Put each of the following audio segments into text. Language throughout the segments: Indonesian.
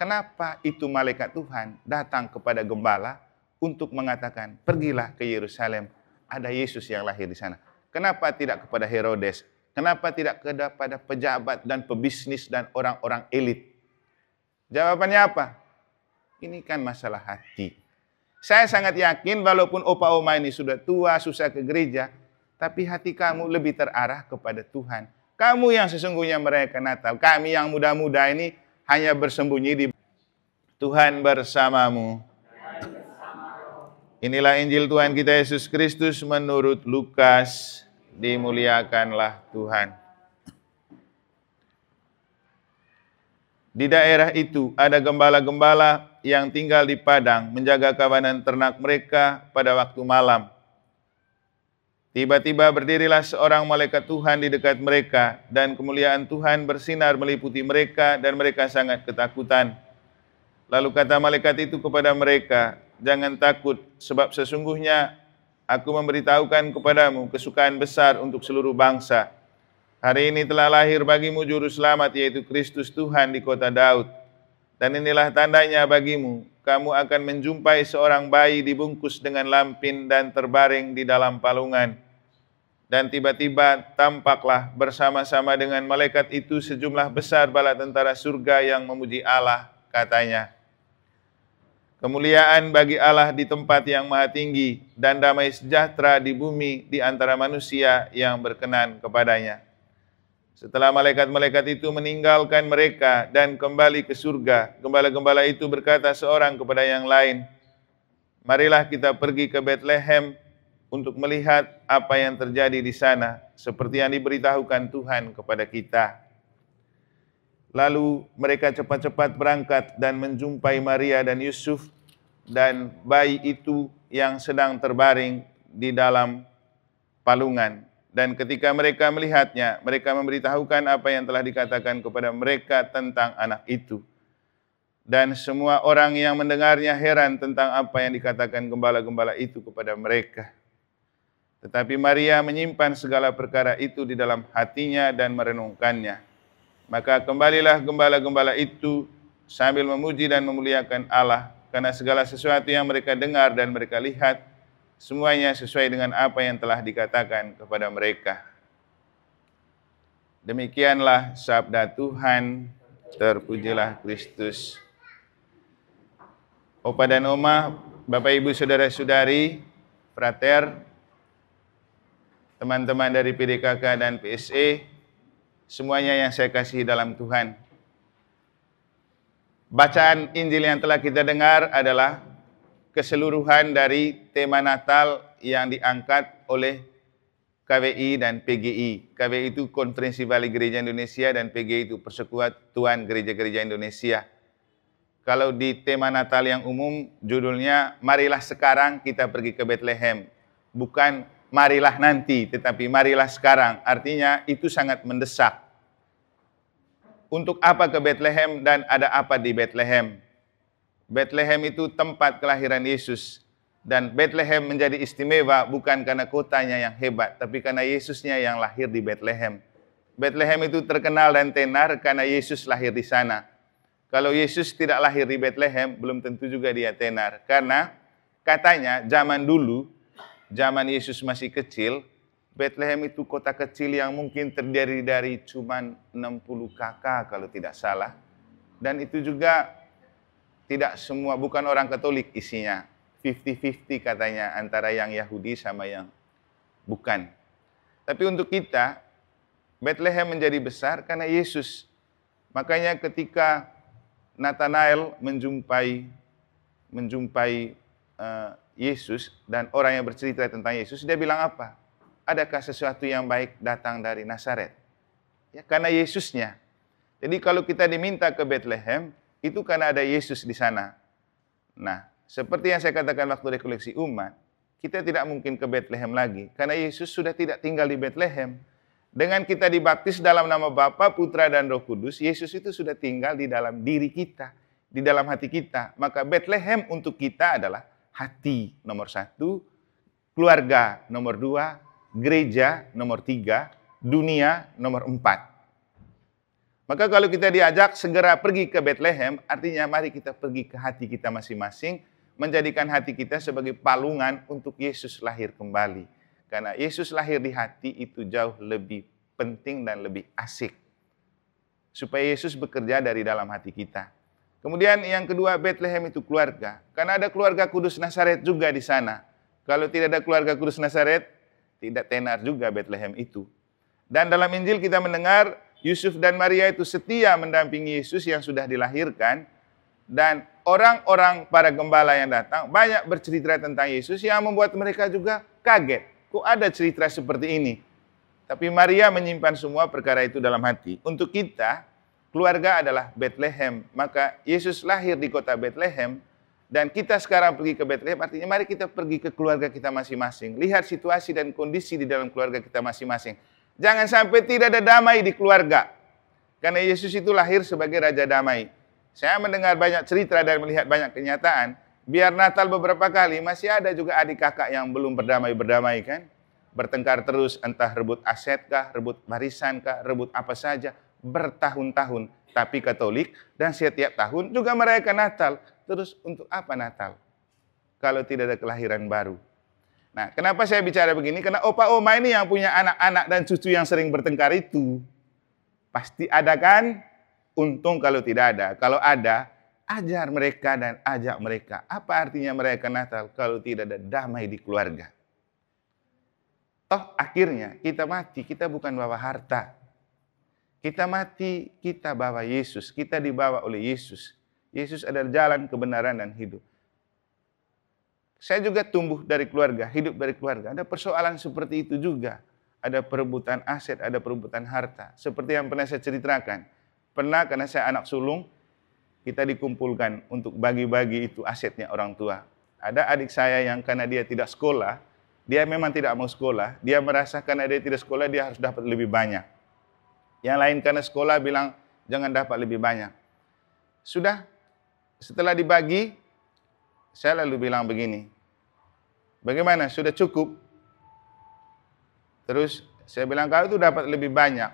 kenapa itu malaikat Tuhan datang kepada gembala untuk mengatakan, pergilah ke Yerusalem, ada Yesus yang lahir di sana. Kenapa tidak kepada Herodes? Kenapa tidak kepada pejabat dan pebisnis dan orang-orang elit? Jawabannya apa? Ini kan masalah hati. Saya sangat yakin walaupun opa oma ini sudah tua, susah ke gereja, tapi hati kamu lebih terarah kepada Tuhan. Kamu yang sesungguhnya merayakan Natal. Kami yang muda-muda ini hanya bersembunyi di Tuhan bersamamu. Inilah Injil Tuhan kita Yesus Kristus menurut Lukas. Dimuliakanlah Tuhan. Di daerah itu ada gembala-gembala yang tinggal di padang menjaga kawanan ternak mereka pada waktu malam. Tiba-tiba berdirilah seorang malaikat Tuhan di dekat mereka dan kemuliaan Tuhan bersinar meliputi mereka dan mereka sangat ketakutan. Lalu kata malaikat itu kepada mereka, jangan takut sebab sesungguhnya aku memberitahukan kepadamu kesukaan besar untuk seluruh bangsa. Hari ini telah lahir bagimu juru selamat yaitu Kristus Tuhan di kota Daud. Dan inilah tandanya bagimu, kamu akan menjumpai seorang bayi dibungkus dengan lampin dan terbaring di dalam palungan. Dan tiba-tiba tampaklah bersama-sama dengan malaikat itu sejumlah besar bala tentara surga yang memuji Allah, katanya. Kemuliaan bagi Allah di tempat yang maha tinggi dan damai sejahtera di bumi di antara manusia yang berkenan kepadanya. Setelah malaikat-malaikat itu meninggalkan mereka dan kembali ke surga, gembala-gembala itu berkata seorang kepada yang lain, marilah kita pergi ke Betlehem untuk melihat apa yang terjadi di sana, seperti yang diberitahukan Tuhan kepada kita. Lalu mereka cepat-cepat berangkat dan menjumpai Maria dan Yusuf dan bayi itu yang sedang terbaring di dalam palungan. Dan ketika mereka melihatnya, mereka memberitahukan apa yang telah dikatakan kepada mereka tentang anak itu. Dan semua orang yang mendengarnya heran tentang apa yang dikatakan gembala-gembala itu kepada mereka. Tetapi Maria menyimpan segala perkara itu di dalam hatinya dan merenungkannya. Maka kembalilah gembala-gembala itu sambil memuji dan memuliakan Allah, karena segala sesuatu yang mereka dengar dan mereka lihat, semuanya sesuai dengan apa yang telah dikatakan kepada mereka. Demikianlah sabda Tuhan, terpujilah Kristus. Opa dan Oma, Bapak Ibu Saudara-saudari, frater, teman-teman dari PDKK dan PSE, semuanya yang saya kasihi dalam Tuhan. Bacaan Injil yang telah kita dengar adalah keseluruhan dari tema Natal yang diangkat oleh KWI dan PGI. KWI itu Konferensi Wali Gereja Indonesia dan PGI itu Persekutuan Gereja-Gereja Indonesia. Kalau di tema Natal yang umum judulnya marilah sekarang kita pergi ke Bethlehem. Bukan marilah nanti, tetapi marilah sekarang. Artinya itu sangat mendesak. Untuk apa ke Bethlehem dan ada apa di Bethlehem? Bethlehem itu tempat kelahiran Yesus. Dan Bethlehem menjadi istimewa bukan karena kotanya yang hebat, tapi karena Yesusnya yang lahir di Bethlehem. Bethlehem itu terkenal dan tenar karena Yesus lahir di sana. Kalau Yesus tidak lahir di Bethlehem, belum tentu juga dia tenar. Karena katanya zaman dulu, zaman Yesus masih kecil, Bethlehem itu kota kecil yang mungkin terdiri dari cuma 60 kakak kalau tidak salah. Dan itu juga tidak semua, bukan orang Katolik isinya. 50-50 katanya antara yang Yahudi sama yang bukan. Tapi untuk kita, Bethlehem menjadi besar karena Yesus. Makanya ketika Nathanael menjumpai Yesus dan orang yang bercerita tentang Yesus, dia bilang apa? Adakah sesuatu yang baik datang dari Nazaret? Ya, karena Yesusnya. Jadi kalau kita diminta ke Bethlehem, itu karena ada Yesus di sana. Nah, seperti yang saya katakan waktu rekoleksi umat, kita tidak mungkin ke Bethlehem lagi, karena Yesus sudah tidak tinggal di Bethlehem. Dengan kita dibaptis dalam nama Bapa, Putra, dan Roh Kudus, Yesus itu sudah tinggal di dalam diri kita, di dalam hati kita. Maka Bethlehem untuk kita adalah hati nomor 1, keluarga nomor 2, gereja nomor 3, dunia nomor 4. Maka kalau kita diajak segera pergi ke Bethlehem, artinya mari kita pergi ke hati kita masing-masing, menjadikan hati kita sebagai palungan untuk Yesus lahir kembali. Karena Yesus lahir di hati itu jauh lebih penting dan lebih asik. Supaya Yesus bekerja dari dalam hati kita. Kemudian yang kedua, Bethlehem itu keluarga. Karena ada keluarga Kudus Nazaret juga di sana. Kalau tidak ada keluarga Kudus Nazaret, tidak tenar juga Bethlehem itu. Dan dalam Injil kita mendengar Yusuf dan Maria itu setia mendampingi Yesus yang sudah dilahirkan. Dan orang-orang para gembala yang datang banyak bercerita tentang Yesus yang membuat mereka juga kaget. Kok ada cerita seperti ini? Tapi Maria menyimpan semua perkara itu dalam hati. Untuk kita, keluarga adalah Bethlehem. Maka Yesus lahir di kota Bethlehem. Dan kita sekarang pergi ke Bethlehem, artinya mari kita pergi ke keluarga kita masing-masing. Lihat situasi dan kondisi di dalam keluarga kita masing-masing. Jangan sampai tidak ada damai di keluarga. Karena Yesus itu lahir sebagai Raja Damai. Saya mendengar banyak cerita dan melihat banyak kenyataan. Biar Natal beberapa kali, masih ada juga adik kakak yang belum berdamai-berdamai kan. Bertengkar terus, entah rebut aset kah, rebut warisan kah, rebut apa saja. Bertahun-tahun. Tapi Katolik dan setiap tahun juga merayakan Natal. Terus untuk apa Natal? Kalau tidak ada kelahiran baru. Nah, kenapa saya bicara begini? Karena opa oma ini yang punya anak-anak dan cucu yang sering bertengkar itu. Pasti ada kan? Untung kalau tidak ada. Kalau ada, ajar mereka dan ajak mereka. Apa artinya merayakan Natal kalau tidak ada damai di keluarga? Toh akhirnya kita mati, kita bukan bawa harta. Kita mati, kita bawa Yesus. Kita dibawa oleh Yesus. Yesus adalah jalan, kebenaran, dan hidup. Saya juga tumbuh dari keluarga, hidup dari keluarga. Ada persoalan seperti itu juga. Ada perebutan aset, ada perebutan harta. Seperti yang pernah saya ceritakan. Pernah karena saya anak sulung, kita dikumpulkan untuk bagi-bagi itu asetnya orang tua. Ada adik saya yang karena dia tidak sekolah, dia memang tidak mau sekolah. Dia merasa karena dia tidak sekolah, dia harus dapat lebih banyak. Yang lain karena sekolah bilang, jangan dapat lebih banyak. Sudah, setelah dibagi, saya lalu bilang begini, bagaimana, sudah cukup? Terus saya bilang, kau itu dapat lebih banyak.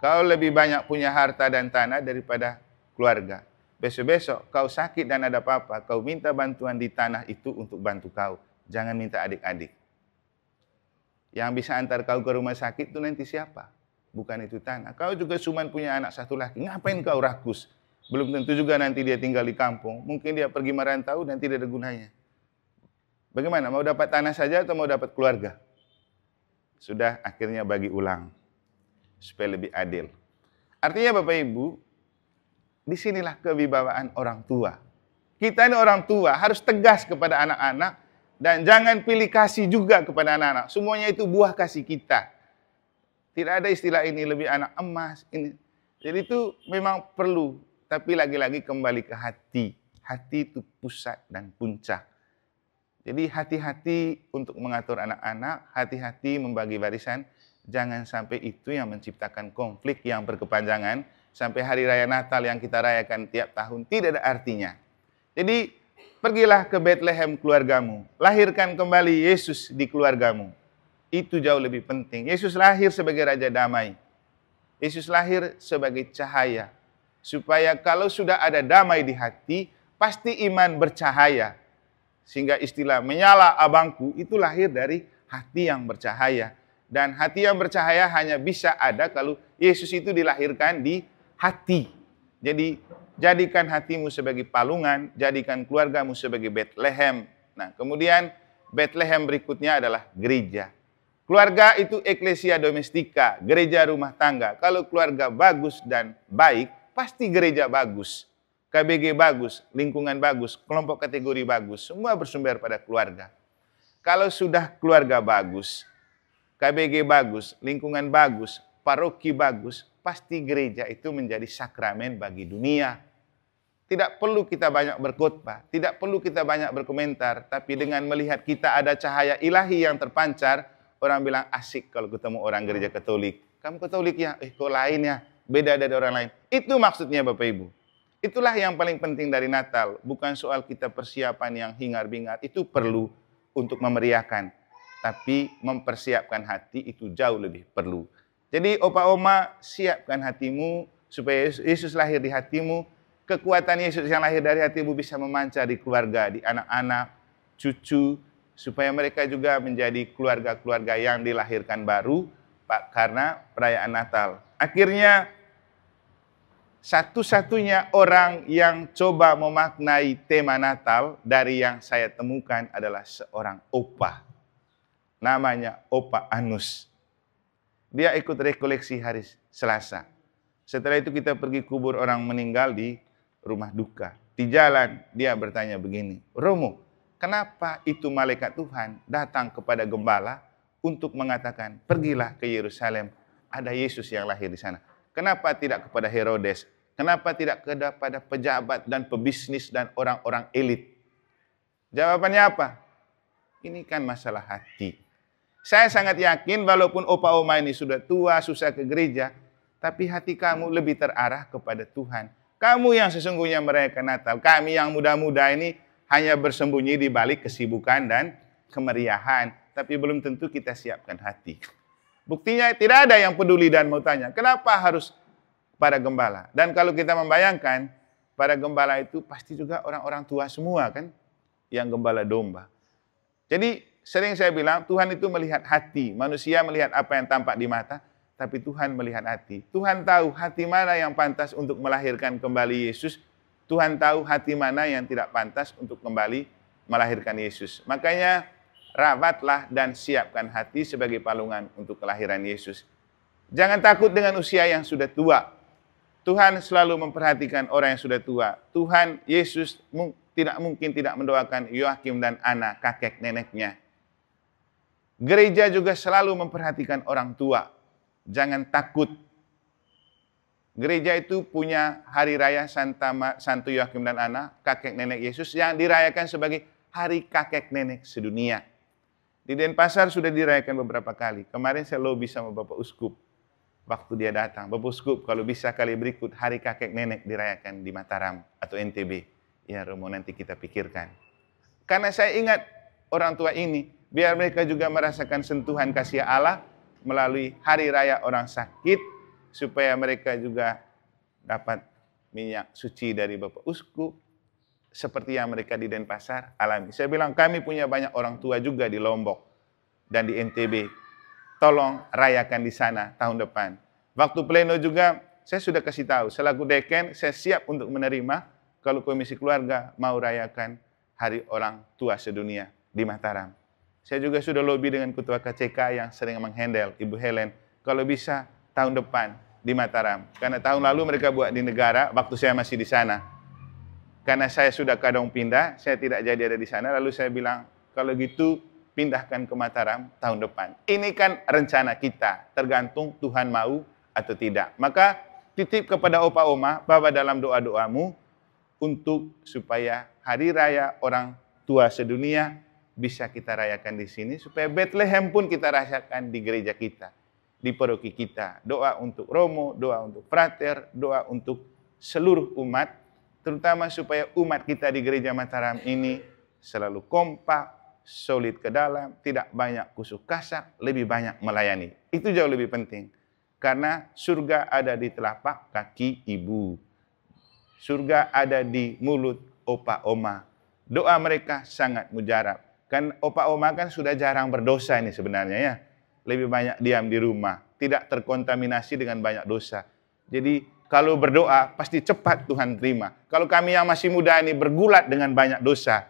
Kau lebih banyak punya harta dan tanah daripada keluarga. Besok-besok kau sakit dan ada apa-apa, kau minta bantuan di tanah itu untuk bantu kau. Jangan minta adik-adik. Yang bisa antar kau ke rumah sakit itu nanti siapa? Bukan itu tanah. Kau juga cuma punya anak satu laki. Ngapain kau rakus? Belum tentu juga nanti dia tinggal di kampung. Mungkin dia pergi merantau dan tidak ada gunanya. Bagaimana? Mau dapat tanah saja atau mau dapat keluarga? Sudah akhirnya bagi ulang. Supaya lebih adil. Artinya Bapak Ibu, disinilah kewibawaan orang tua. Kita ini orang tua harus tegas kepada anak-anak. Dan jangan pilih kasih juga kepada anak-anak. Semuanya itu buah kasih kita. Tidak ada istilah ini lebih anak emas. Ini. Jadi itu memang perlu. Tapi lagi-lagi kembali ke hati. Hati itu pusat dan puncak. Jadi hati-hati untuk mengatur anak-anak, hati-hati membagi warisan. Jangan sampai itu yang menciptakan konflik yang berkepanjangan. Sampai hari raya Natal yang kita rayakan tiap tahun tidak ada artinya. Jadi pergilah ke Bethlehem keluargamu. Lahirkan kembali Yesus di keluargamu. Itu jauh lebih penting. Yesus lahir sebagai Raja Damai. Yesus lahir sebagai cahaya. Supaya kalau sudah ada damai di hati, pasti iman bercahaya. Sehingga istilah menyala abangku itu lahir dari hati yang bercahaya. Dan hati yang bercahaya hanya bisa ada kalau Yesus itu dilahirkan di hati. Jadi jadikan hatimu sebagai palungan, jadikan keluargamu sebagai Bethlehem. Nah, kemudian Bethlehem berikutnya adalah gereja. Keluarga itu eklesia domestika, gereja rumah tangga. Kalau keluarga bagus dan baik, pasti gereja bagus. KBG bagus, lingkungan bagus, kelompok kategori bagus. Semua bersumber pada keluarga. Kalau sudah keluarga bagus, KBG bagus, lingkungan bagus, paroki bagus, pasti gereja itu menjadi sakramen bagi dunia. Tidak perlu kita banyak berkhotbah, tidak perlu kita banyak berkomentar, tapi dengan melihat kita ada cahaya ilahi yang terpancar, orang bilang asik kalau ketemu orang gereja Katolik. Kamu Katolik ya? Kok lain ya? Beda dari orang lain. Itu maksudnya Bapak Ibu. Itulah yang paling penting dari Natal. Bukan soal kita persiapan yang hingar-bingar. Itu perlu untuk memeriahkan. Tapi mempersiapkan hati itu jauh lebih perlu. Jadi opa oma, siapkan hatimu supaya Yesus lahir di hatimu. Kekuatan Yesus yang lahir dari hatimu bisa memancar di keluarga, di anak-anak, cucu, supaya mereka juga menjadi keluarga-keluarga yang dilahirkan baru Pak, karena perayaan Natal. Akhirnya satu-satunya orang yang coba memaknai tema Natal dari yang saya temukan adalah seorang opa. Namanya Opa Anus. Dia ikut rekoleksi hari Selasa. Setelah itu kita pergi kubur orang meninggal di rumah duka. Di jalan dia bertanya begini, Romo, kenapa itu malaikat Tuhan datang kepada gembala untuk mengatakan, pergilah ke Yerusalem, ada Yesus yang lahir di sana. Kenapa tidak kepada Herodes? Kenapa tidak kepada pejabat dan pebisnis dan orang-orang elit? Jawabannya apa? Ini kan masalah hati. Saya sangat yakin walaupun opa oma ini sudah tua, susah ke gereja, tapi hati kamu lebih terarah kepada Tuhan. Kamu yang sesungguhnya merayakan Natal. Kami yang muda-muda ini hanya bersembunyi di balik kesibukan dan kemeriahan. Tapi belum tentu kita siapkan hati. Buktinya tidak ada yang peduli dan mau tanya, kenapa harus para gembala? Dan kalau kita membayangkan, para gembala itu pasti juga orang-orang tua semua kan, yang gembala domba. Jadi sering saya bilang, Tuhan itu melihat hati. Manusia melihat apa yang tampak di mata, tapi Tuhan melihat hati. Tuhan tahu hati mana yang pantas untuk melahirkan kembali Yesus. Tuhan tahu hati mana yang tidak pantas untuk kembali melahirkan Yesus. Makanya rawatlah dan siapkan hati sebagai palungan untuk kelahiran Yesus. Jangan takut dengan usia yang sudah tua. Tuhan selalu memperhatikan orang yang sudah tua. Tuhan Yesus tidak mungkin tidak mendoakan Yoakim dan Ana, kakek neneknya. Gereja juga selalu memperhatikan orang tua. Jangan takut. Gereja itu punya hari raya Santo Yoakim dan Ana, kakek nenek Yesus, yang dirayakan sebagai hari kakek nenek sedunia. Di Denpasar sudah dirayakan beberapa kali. Kemarin saya lobby sama Bapak Uskup. Waktu dia datang, Bapak Uskup kalau bisa kali berikut hari kakek nenek dirayakan di Mataram atau NTB. Ya Romo, nanti kita pikirkan. Karena saya ingat orang tua ini, biar mereka juga merasakan sentuhan kasih Allah melalui hari raya orang sakit, supaya mereka juga dapat minyak suci dari Bapak Uskup, seperti yang mereka di Denpasar alami. Saya bilang kami punya banyak orang tua juga di Lombok dan di NTB. Tolong rayakan di sana tahun depan. Waktu pleno juga saya sudah kasih tahu, selaku deken saya siap untuk menerima kalau komisi keluarga mau rayakan hari orang tua sedunia di Mataram. Saya juga sudah lobby dengan ketua KCK yang sering menghandle, Ibu Helen, kalau bisa tahun depan di Mataram. Karena tahun lalu mereka buat di negara, waktu saya masih di sana. Karena saya sudah kadang pindah, saya tidak jadi ada di sana, lalu saya bilang, kalau gitu pindahkan ke Mataram tahun depan. Ini kan rencana kita, tergantung Tuhan mau atau tidak. Maka titip kepada opa oma, bawa dalam doa-doamu, untuk supaya hari raya orang tua sedunia bisa kita rayakan di sini, supaya Bethlehem pun kita rayakan di gereja kita, di paroki kita. Doa untuk Romo, doa untuk Frater, doa untuk seluruh umat, terutama supaya umat kita di gereja Mataram ini selalu kompak, solid ke dalam, tidak banyak kusuk kasak, lebih banyak melayani. Itu jauh lebih penting. Karena surga ada di telapak kaki ibu. Surga ada di mulut opa oma. Doa mereka sangat mujarab. Kan opa oma kan sudah jarang berdosa ini sebenarnya ya. Lebih banyak diam di rumah, tidak terkontaminasi dengan banyak dosa. Jadi kalau berdoa pasti cepat Tuhan terima. Kalau kami yang masih muda ini bergulat dengan banyak dosa.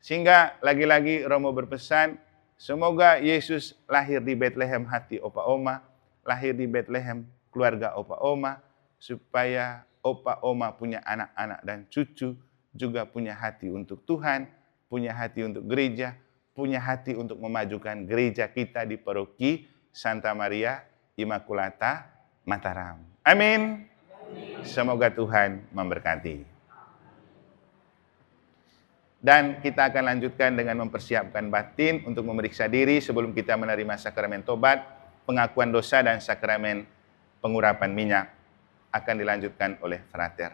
Sehingga lagi-lagi Romo berpesan, semoga Yesus lahir di Bethlehem hati opa oma, lahir di Bethlehem keluarga opa oma, supaya opa oma punya anak-anak dan cucu, juga punya hati untuk Tuhan, punya hati untuk gereja, punya hati untuk memajukan gereja kita di paroki Santa Maria Immaculata Mataram. Amin. Semoga Tuhan memberkati. Dan kita akan lanjutkan dengan mempersiapkan batin untuk memeriksa diri sebelum kita menerima sakramen tobat, pengakuan dosa, dan sakramen pengurapan minyak. Akan dilanjutkan oleh Frater.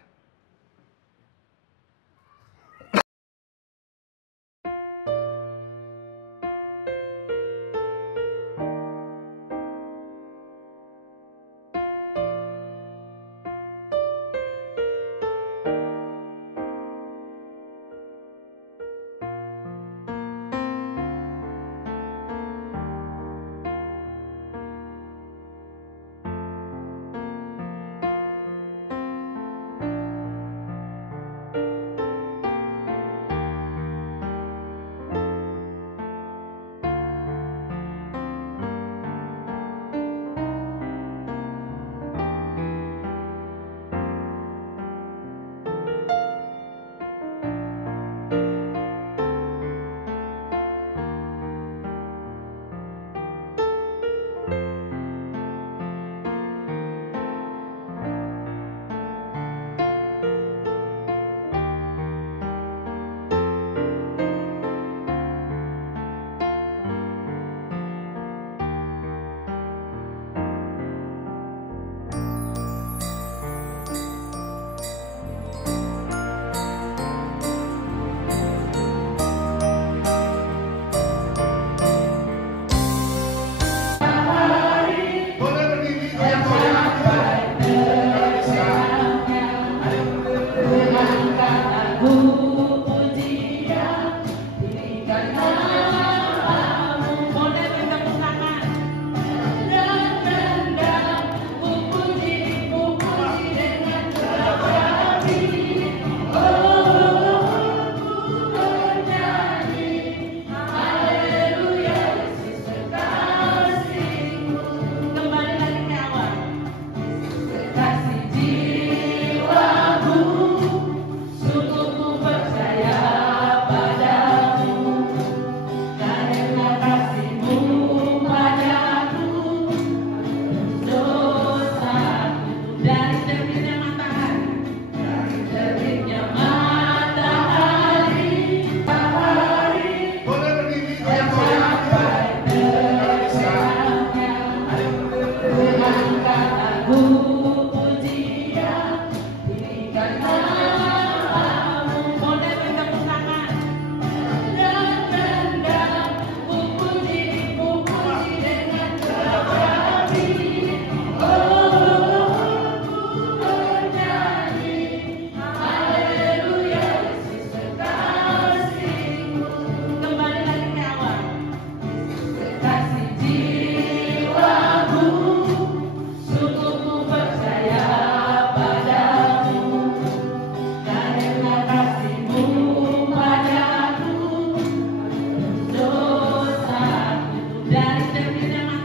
Hari Raya